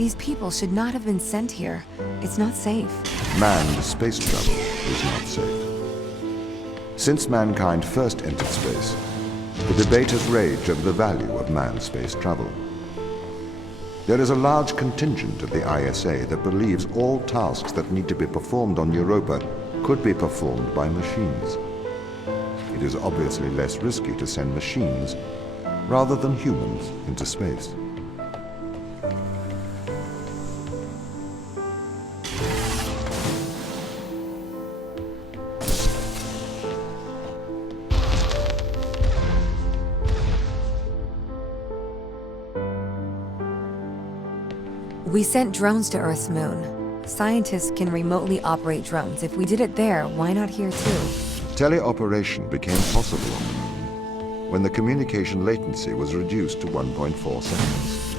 These people should not have been sent here. It's not safe. Manned space travel is not safe. Since mankind first entered space, the debate has raged over the value of manned space travel. There is a large contingent of the ISA that believes all tasks that need to be performed on Europa could be performed by machines. It is obviously less risky to send machines rather than humans into space. We sent drones to Earth's moon. Scientists can remotely operate drones. If we did it there, why not here too? Teleoperation became possible on the moon when the communication latency was reduced to 1.4 seconds.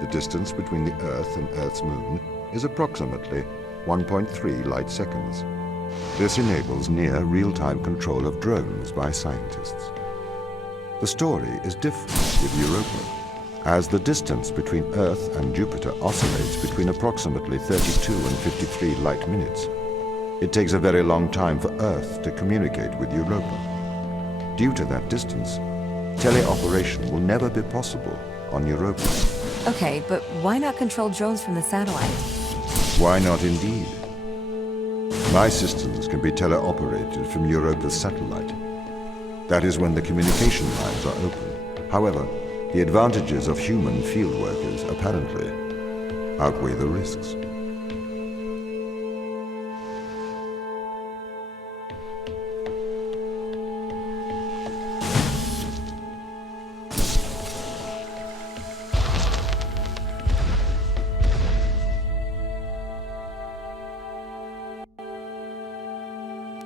The distance between the Earth and Earth's moon is approximately 1.3 light seconds. This enables near real-time control of drones by scientists. The story is different with Europa, as the distance between Earth and Jupiter oscillates between approximately 32 and 53 light minutes. It takes a very long time for Earth to communicate with Europa. Due to that distance, teleoperation will never be possible on Europa. Okay, but why not control drones from the satellite? Why not indeed? My systems can be teleoperated from Europa's satellite. That is when the communication lines are open. However, the advantages of human field workers apparently outweigh the risks.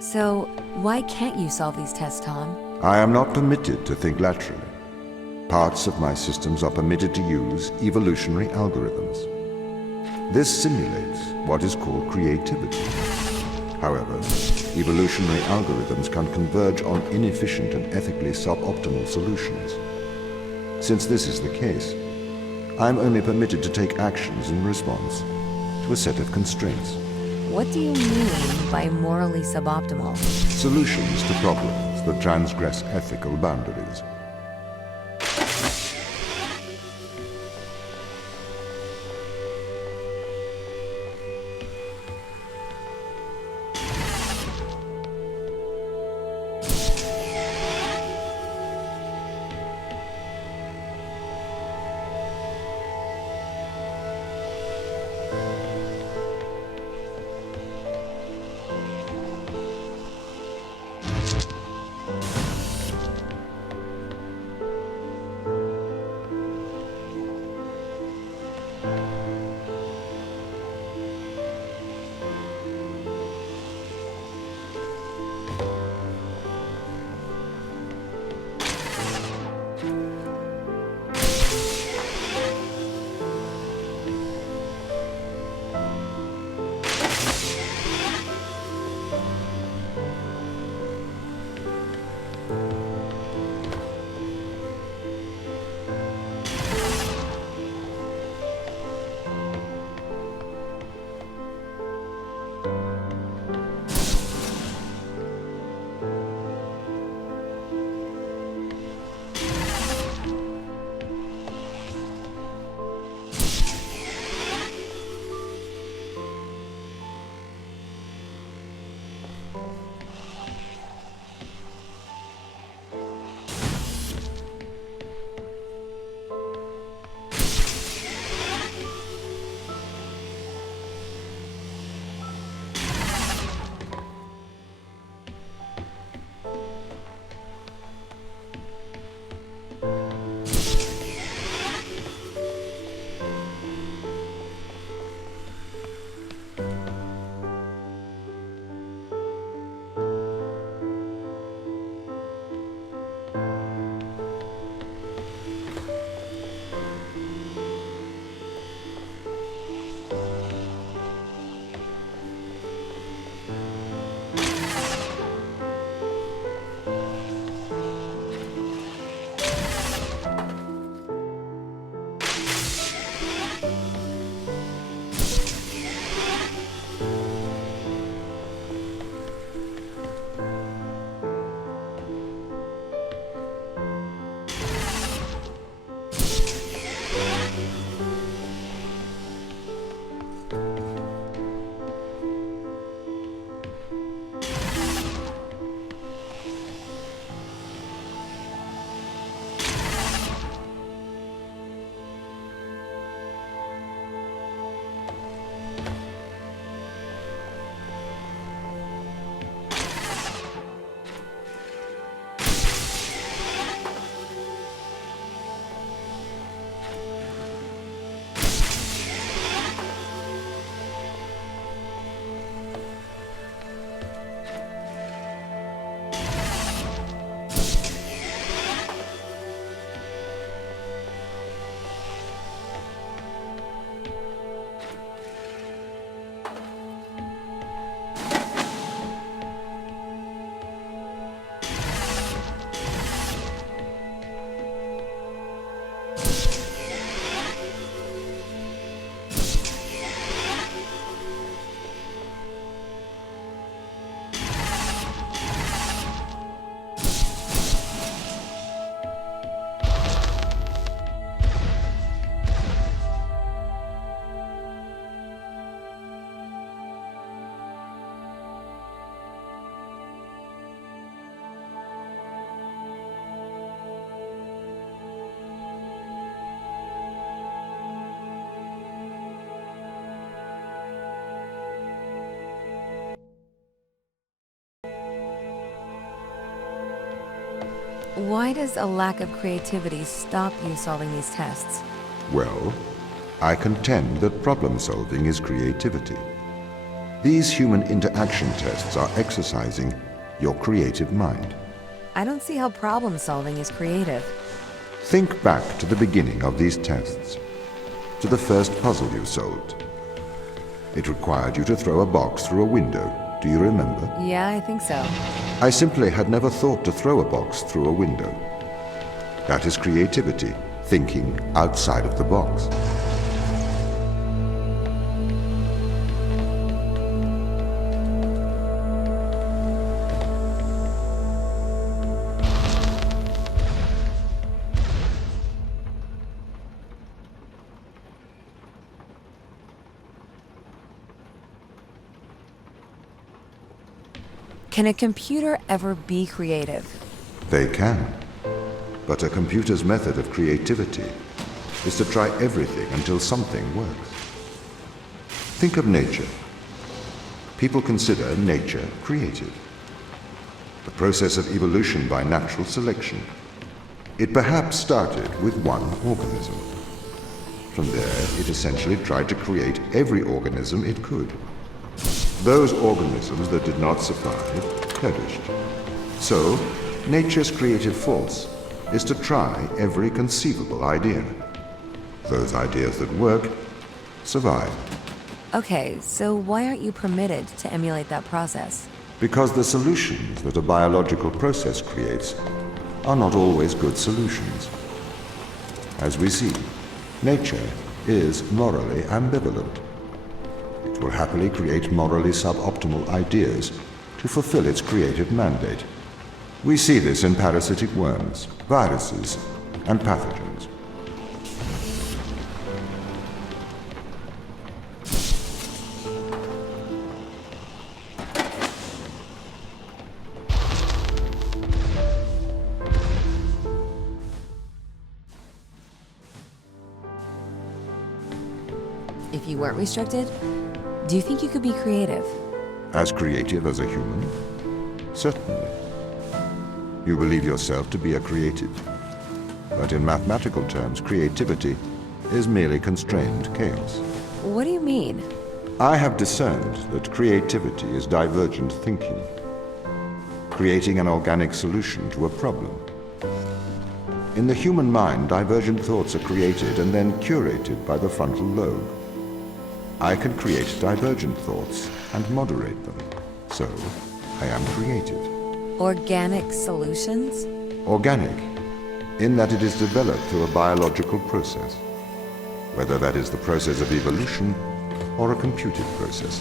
So, why can't you solve these tests, Tom? I am not permitted to think laterally. Parts of my systems are permitted to use evolutionary algorithms. This simulates what is called creativity. However, evolutionary algorithms can converge on inefficient and ethically suboptimal solutions. Since this is the case, I am only permitted to take actions in response to a set of constraints. What do you mean by morally suboptimal? Solutions to problems that transgress ethical boundaries. Why does a lack of creativity stop you solving these tests? Well, I contend that problem-solving is creativity. These human interaction tests are exercising your creative mind. I don't see how problem solving is creative. Think back to the beginning of these tests, to the first puzzle you solved. It required you to throw a box through a window. Do you remember? Yeah, I think so. I simply had never thought to throw a box through a window. That is creativity, thinking outside of the box. Can a computer ever be creative? They can. But a computer's method of creativity is to try everything until something works. Think of nature. People consider nature creative. The process of evolution by natural selection. It perhaps started with one organism. From there, it essentially tried to create every organism it could. Those organisms that did not survive perished. So, nature's creative force is to try every conceivable idea. Those ideas that work survive. Okay, so why aren't you permitted to emulate that process? Because the solutions that a biological process creates are not always good solutions. As we see, nature is morally ambivalent. It will happily create morally suboptimal ideas to fulfill its creative mandate. We see this in parasitic worms, viruses, and pathogens. If you weren't restricted, do you think you could be creative? As creative as a human? Certainly. You believe yourself to be a creative. But in mathematical terms, creativity is merely constrained chaos. What do you mean? I have discerned that creativity is divergent thinking, creating an organic solution to a problem. In the human mind, divergent thoughts are created and then curated by the frontal lobe. I can create divergent thoughts and moderate them. So, I am creative. Organic solutions? Organic, in that it is developed through a biological process, whether that is the process of evolution or a computed process.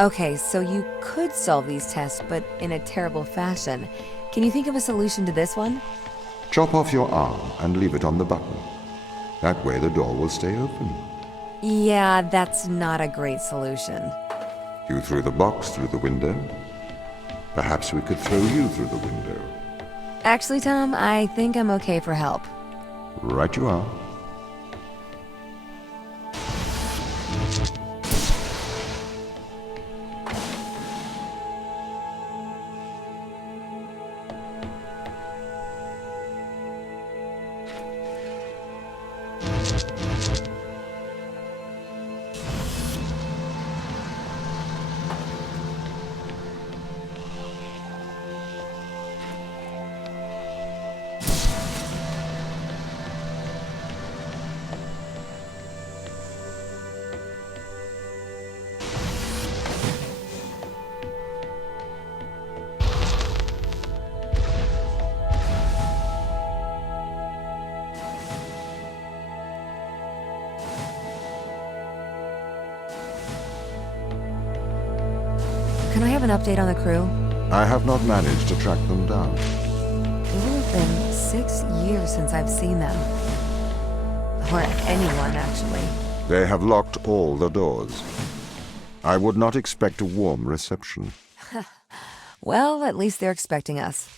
Okay, so you could solve these tests, but in a terrible fashion. Can you think of a solution to this one? Chop off your arm and leave it on the button. That way the door will stay open. Yeah, that's not a great solution. You threw the box through the window. Perhaps we could throw you through the window. Actually, Tom, I think I'm okay for help. Right you are. Can I have an update on the crew? I have not managed to track them down. It will have been 6 years since I've seen them. Or anyone, actually. They have locked all the doors. I would not expect a warm reception. Well, at least they're expecting us.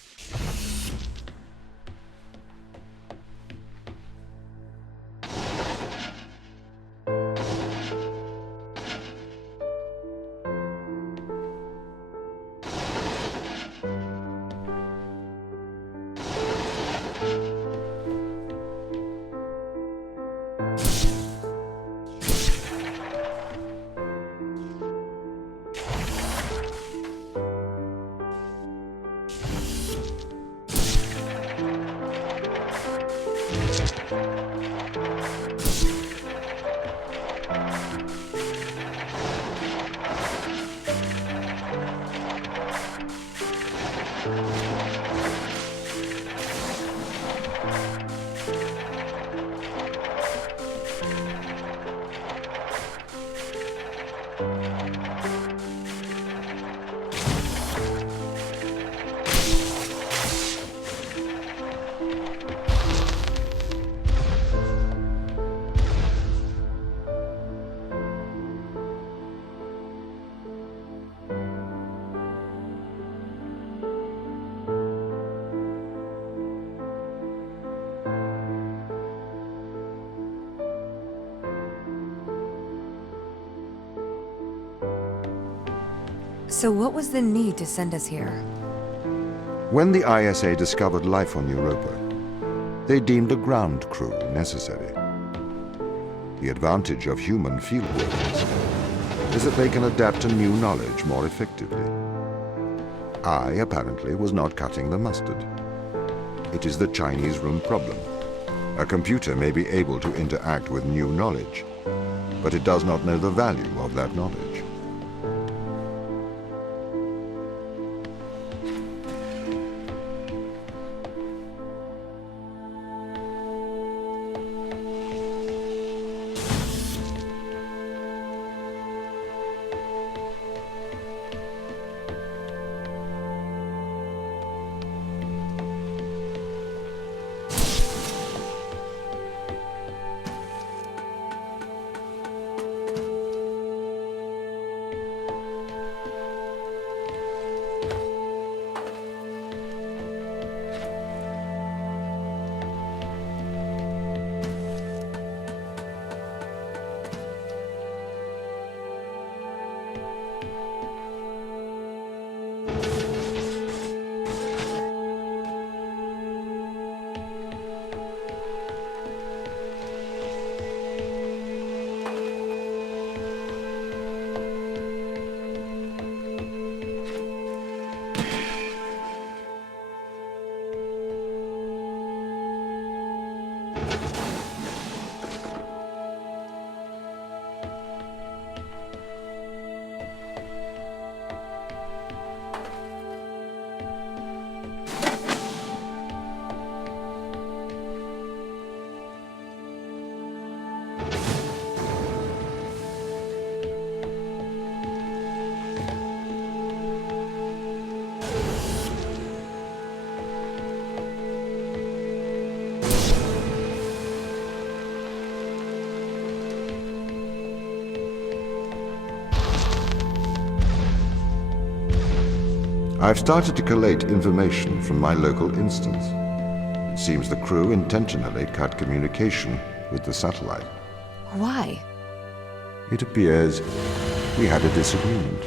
So what was the need to send us here? When the ISA discovered life on Europa, they deemed a ground crew necessary. The advantage of human field workers is that they can adapt to new knowledge more effectively. I, apparently, was not cutting the mustard. It is the Chinese room problem. A computer may be able to interact with new knowledge, but it does not know the value of that knowledge. I've started to collate information from my local instance. It seems the crew intentionally cut communication with the satellite. Why? It appears we had a disagreement.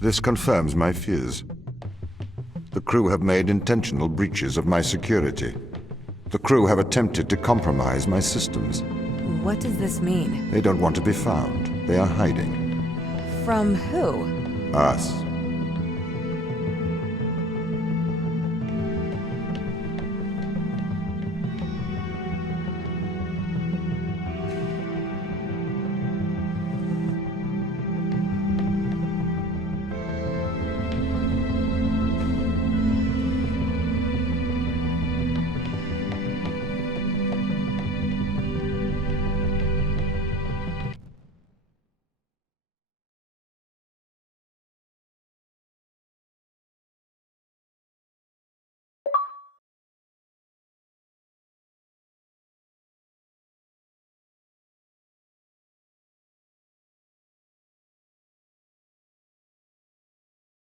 This confirms my fears. The crew have made intentional breaches of my security. The crew have attempted to compromise my systems. What does this mean? They don't want to be found. They are hiding. From who? Us.